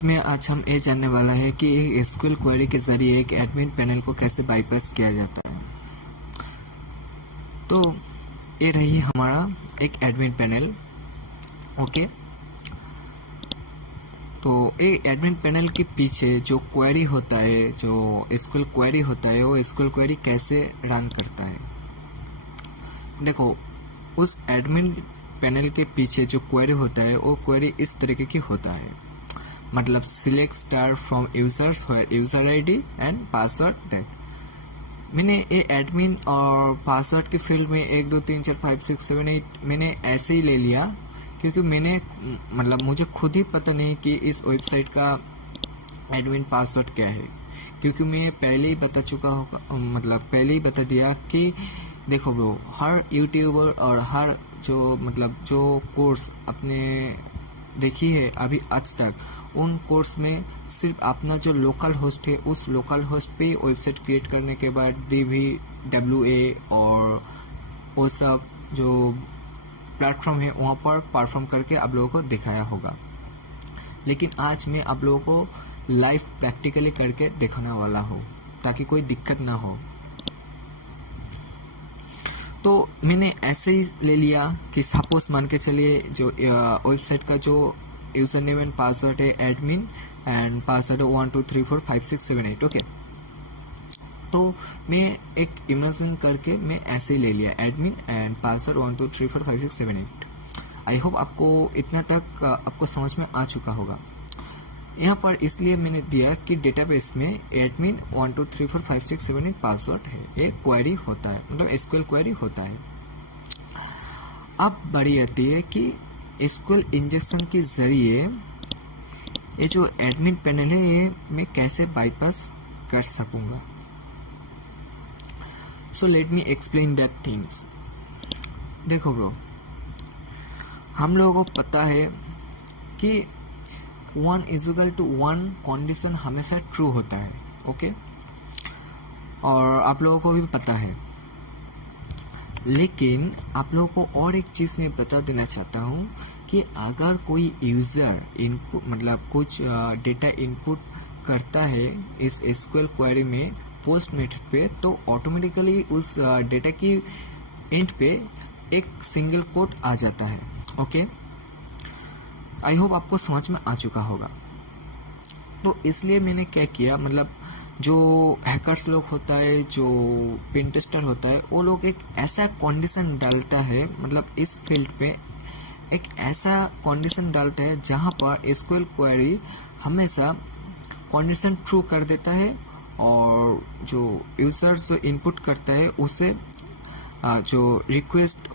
में आज हम ये जानने वाला है कि एक एसक्यूएल क्वेरी के जरिए एक एडमिन पैनल को कैसे बाईपास किया जाता है। तो ये रही हमारा एक एडमिन पैनल। ओके, तो ये एडमिन पैनल के पीछे जो क्वेरी होता है, जो एसक्यूएल क्वेरी होता है, वो एसक्यूएल क्वेरी कैसे रन करता है। देखो, उस एडमिन पैनल के पीछे जो क्वेरी होता है वो क्वेरी इस तरीके की होता है, मतलब select star from users where user ID and password that. मैंने ये एडमिन और पासवर्ड के फील्ड में 1 2 3 4 5 6 7 8 मैंने ऐसे ही ले लिया, क्योंकि मैंने मतलब मुझे खुद ही पता नहीं कि इस वेबसाइट का एडमिन पासवर्ड क्या है, क्योंकि मैं पहले ही बता चुका होगा, मतलब पहले ही बता दिया कि देखो ब्रो, हर यूट्यूबर और हर जो कोर्स अपने देखी है अभी आज तक, उन कोर्स में सिर्फ अपना जो लोकल होस्ट है उस लोकल होस्ट पे वेबसाइट क्रिएट करने के बाद DVWA और वो सब जो प्लेटफॉर्म है वहाँ पर परफॉर्म करके आप लोगों को दिखाया होगा। लेकिन आज मैं आप लोगों को लाइव प्रैक्टिकली करके दिखाने वाला हूँ ताकि कोई दिक्कत ना हो। तो मैंने ऐसे ही ले लिया कि सपोज मान के चलिए जो वेबसाइट का जो यूजर नेम एंड पासवर्ड है एडमिन एंड पासवर्ड 1 2 3 4 5 6 7 8। ओके, तो मैं एक इमेजिन करके मैं ऐसे ही ले लिया admin and password 1 2 3 4 5 6 7 8। I hope आपको इतना तक आपको समझ में आ चुका होगा। यहाँ पर इसलिए मैंने दिया कि डेटाबेस में एडमिन 1 2 3 4 5 6 7 8 पासवर्ड है, एक क्वेरी होता है, मतलब एसक्यूएल क्वेरी होता है। अब बड़ी आती है कि एसक्यूएल इंजेक्शन के जरिए ये जो एडमिन पैनल है ये मैं कैसे बाईपास कर सकूंगा। So let me explain that things. देखो ब्रो, हम लोगों को पता है कि 1 = 1 कंडीशन हमेशा ट्रू होता है। ओके, और आप लोगों को भी पता है, लेकिन आप लोगों को और एक चीज मैं बता देना चाहता हूँ कि अगर कोई यूजर इनपुट मतलब कुछ डेटा इनपुट करता है इस एसक्यूएल क्वेरी में पोस्ट मेथड पे, तो ऑटोमेटिकली उस डेटा की एंड पे एक सिंगल कोड आ जाता है। ओके, आई होप आपको समझ में आ चुका होगा। तो इसलिए मैंने क्या किया, मतलब जो हैकर्स लोग होता है, जो पेन टेस्टर होता है, वो लोग एक ऐसा कंडीशन डालता है, मतलब इस फील्ड पे एक ऐसा कंडीशन डालता है जहां पर एसक्यूएल क्वेरी हमेशा कंडीशन ट्रू कर देता है और जो यूजर जो इनपुट करता है उसे जो रिक्वेस्ट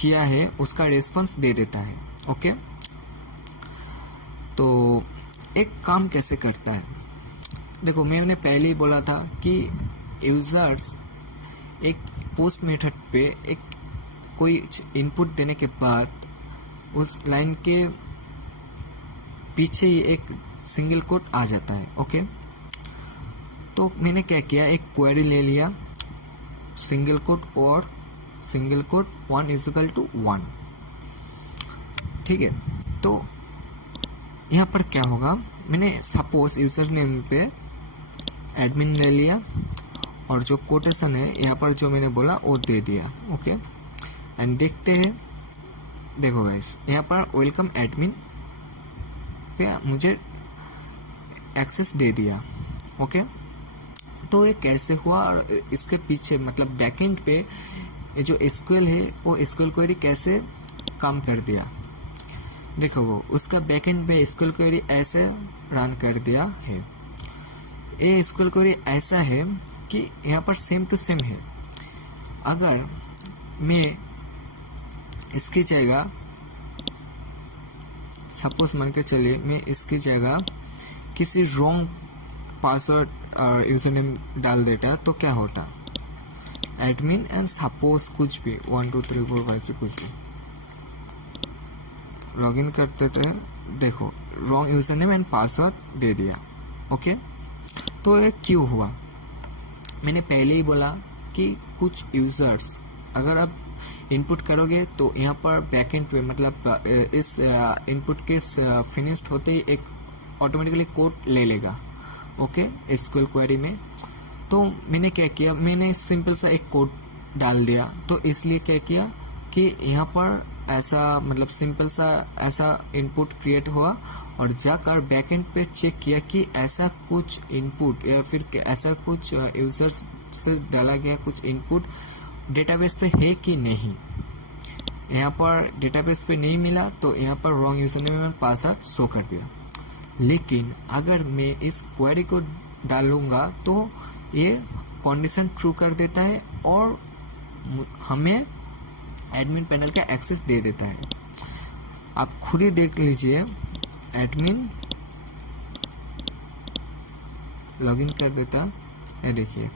किया है उसका रिस्पांस दे देता है। ओके, तो एक काम कैसे करता है, देखो मैंने पहले ही बोला था कि यूजर्स एक पोस्ट मेथड पे एक कोई इनपुट देने के बाद उस लाइन के पीछे ही एक सिंगल कोड आ जाता है। ओके, तो मैंने क्या किया, एक क्वेरी ले लिया, सिंगल कोड और सिंगल कोड 1 = 1। ठीक है, तो यहाँ पर क्या होगा, मैंने सपोज यूजर नेम पे एडमिन ले लिया और जो कोटेशन है यहाँ पर जो मैंने बोला वो दे दिया। ओके, एंड देखते हैं, देखो गाइस यहाँ पर वेलकम एडमिन पे मुझे एक्सेस दे दिया। ओके, तो ये कैसे हुआ और इसके पीछे मतलब बैकएंड पे ये जो एसक्यूएल है वो एसक्यूएल क्वेरी कैसे काम कर दिया। देखो वो उसका बैकएंड पे एसक्यूएल क्वेरी ऐसे रन कर दिया है। ये एसक्यूएल क्वेरी ऐसा है कि यहाँ पर सेम टू सेम है। अगर मैं इसकी जगह सपोज मान के चलिए मैं इसकी जगह किसी रॉन्ग पासवर्ड और यूजर नेम डाल देता तो क्या होता, एडमिन एंड सपोज कुछ भी 1 2 3 4 5 6 कुछ भी लॉगिन करते थे, देखो wrong user name and password दे दिया। ओके, तो ये क्यों हुआ, मैंने पहले ही बोला कि कुछ यूजर्स अगर आप इनपुट करोगे तो यहाँ पर बैकएंड पे मतलब इस इनपुट के फिनिश्ड होते ही एक ऑटोमेटिकली कोड ले लेगा। ओके, एसक्यूएल क्वेरी में। तो मैंने क्या किया, मैंने सिंपल सा एक कोड डाल दिया। तो इसलिए क्या किया कि यहाँ पर ऐसा मतलब सिंपल सा ऐसा इनपुट क्रिएट हुआ और जाकर बैकएंड पे चेक किया कि ऐसा कुछ इनपुट या फिर ऐसा कुछ यूजर्स से डाला गया कुछ इनपुट डेटाबेस पे है कि नहीं। यहाँ पर डेटाबेस पे नहीं मिला तो यहाँ पर रॉन्ग यूजर नेम और पासवर्ड शो कर दिया। लेकिन अगर मैं इस क्वेरी को डालूंगा तो ये कंडीशन ट्रू कर देता है और हमें एडमिन पैनल का एक्सेस दे देता है। आप खुद ही देख लीजिए, एडमिन लॉगिन कर देता है, देखिए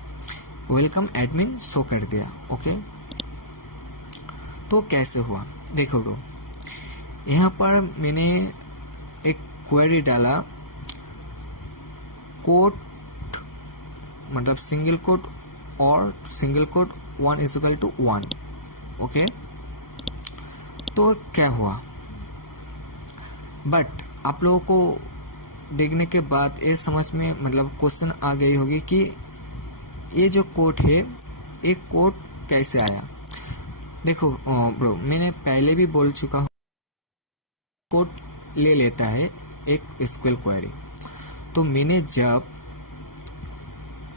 वेलकम एडमिन शो कर दिया। ओके, तो कैसे हुआ देखो ब्रो, यहाँ पर मैंने एक क्वेरी डाला, कोड मतलब सिंगल कोड और सिंगल कोड 1:1। ओके, तो क्या हुआ, बट आप लोगों को देखने के बाद ये समझ में मतलब क्वेश्चन आ गई होगी कि ये जो कोड है ये कोड कैसे आया। देखो ब्रो, मैंने पहले भी बोल चुका हूँ, कोड ले लेता है एक एसक्यूएल क्वेरी। तो मैंने जब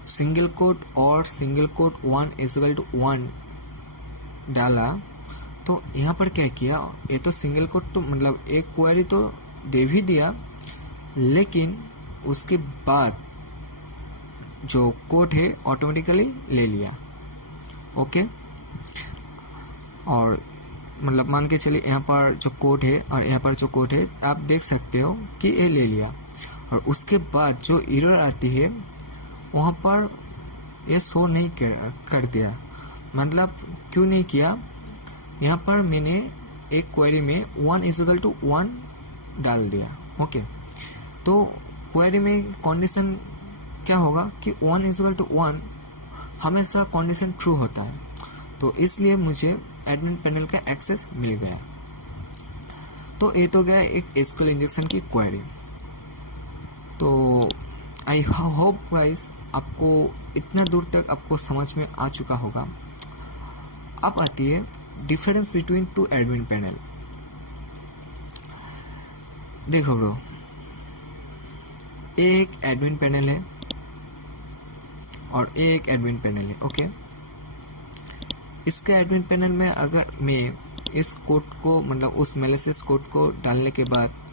सिंगल कोड और सिंगल कोड 1:1 डाला तो यहाँ पर क्या किया, ये तो सिंगल कोड तो मतलब एक क्वेरी तो दे भी दिया, लेकिन उसके बाद जो कोड है ऑटोमेटिकली ले लिया। ओके, और मतलब मान के चलिए यहाँ पर जो कोड है और यहाँ पर जो कोड है आप देख सकते हो कि ये ले लिया, और उसके बाद जो एरर आती है वहाँ पर ये शो नहीं कर दिया। मतलब क्यों नहीं किया, यहाँ पर मैंने एक क्वेरी में 1:1 डाल दिया। ओके, तो क्वेरी में कंडीशन क्या होगा कि 1:1 हमेशा कंडीशन ट्रू होता है, तो इसलिए मुझे एडमिन पैनल का एक्सेस मिल गया। तो ये तो गया एक एसक्यूएल इंजेक्शन की क्वेरी। तो आई होप गाइस आपको इतना दूर तक आपको समझ में आ चुका होगा। अब आती है difference between two admin panel. देखो ब्रो, एक एडमिन पैनल है और एक एडमिन पैनल है। ओके, इसका एडमिन पैनल में अगर मैं इस कोड को मतलब उस मैलिशियस कोड को डालने के बाद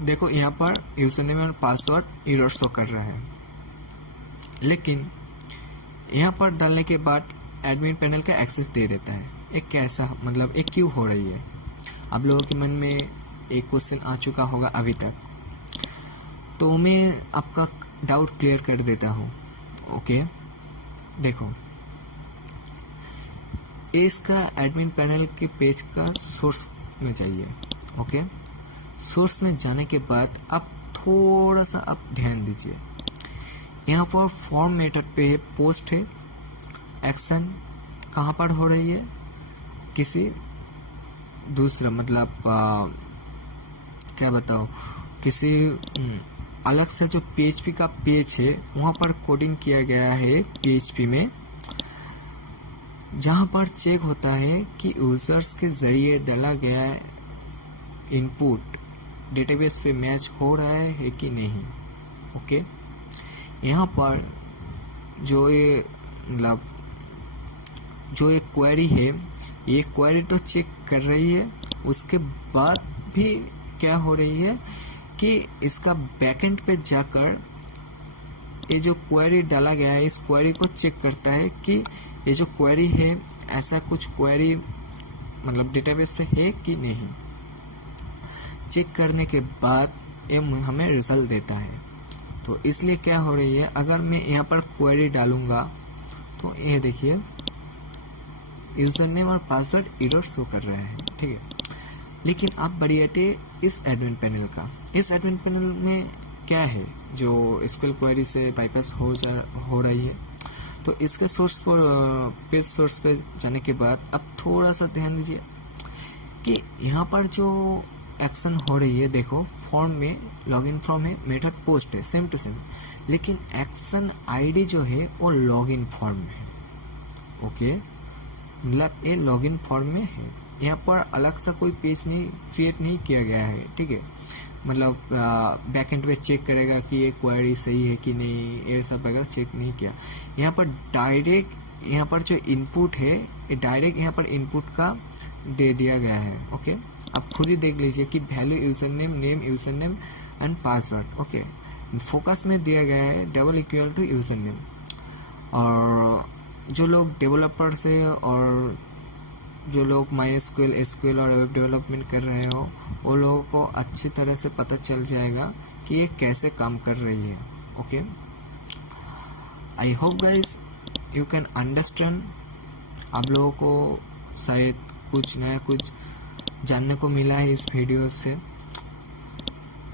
देखो यहाँ पर यूजर नेम और पासवर्ड एरर शो कर रहा है, लेकिन यहाँ पर डालने के बाद एडमिन पैनल का एक्सेस दे देता है। एक कैसा मतलब एक क्यों हो रही है, आप लोगों के मन में एक क्वेश्चन आ चुका होगा अभी तक, तो मैं आपका डाउट क्लियर कर देता हूँ। ओके, देखो इसका एडमिन पैनल के पेज का सोर्स में जाइए। ओके, सोर्स में जाने के बाद आप थोड़ा सा आप ध्यान दीजिए, यहाँ पर फॉर्म मेथड पे है, पोस्ट है, एक्शन कहाँ पर हो रही है, किसी दूसरा मतलब क्या बताओ, किसी अलग से जो PHP का पेज है वहाँ पर कोडिंग किया गया है PHP में, जहाँ पर चेक होता है कि यूजर्स के जरिए डाला गया इनपुट डेटाबेस पे मैच हो रहा है कि नहीं। ओके, यहाँ पर जो ये मतलब जो एक क्वेरी है, ये क्वेरी तो चेक कर रही है, उसके बाद भी क्या हो रही है कि इसका बैकएंड पे जाकर ये जो क्वेरी डाला गया है इस क्वेरी को चेक करता है कि ये जो क्वेरी है ऐसा कुछ क्वेरी मतलब डेटाबेस पे है कि नहीं। चेक करने के बाद ये हमें रिजल्ट देता है। तो इसलिए क्या हो रही है, अगर मैं यहाँ पर क्वेरी डालूंगा तो ये देखिए यूजर नेम और पासवर्ड एरर शो कर रहा है, ठीक है। लेकिन आप बढ़िया इस एडमिन पैनल का, इस एडमिन पैनल में क्या है जो एसक्यूएल क्वेरी से बाईपास हो रही है। तो इसके सोर्स पर पेज सोर्स पे जाने के बाद आप थोड़ा सा ध्यान दीजिए कि यहाँ पर जो एक्शन हो रही है, देखो फॉर्म में लॉगिन फॉर्म है, मेथड पोस्ट है, सेम टू सेम, लेकिन एक्शन आईडी जो है वो लॉगिन फॉर्म में है। ओके, मतलब ये लॉगिन फॉर्म में है, यहाँ पर अलग सा कोई पेज नहीं क्रिएट नहीं किया गया है। ठीक है, मतलब बैकएंड पे चेक करेगा कि ये क्वेरी सही है कि नहीं, ये सब वगैरह चेक नहीं किया। यहाँ पर डायरेक्ट यहाँ पर जो इनपुट है ये डायरेक्ट यहाँ पर इनपुट का दे दिया गया है। ओके, आप खुद ही देख लीजिए कि value user name user name and password. Okay, focus में दिया गया है double equal to user name. और जो लोग डेवलपर्स है और जो लोग MySQL, SQL और वेब डेवलपमेंट कर रहे हो, वो लोगों को अच्छी तरह से पता चल जाएगा कि ये कैसे काम कर रही है। Okay, I hope guys you can understand. आप लोगों को शायद कुछ नया कुछ जानने को मिला है इस वीडियो से।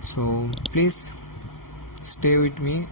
So please stay with me.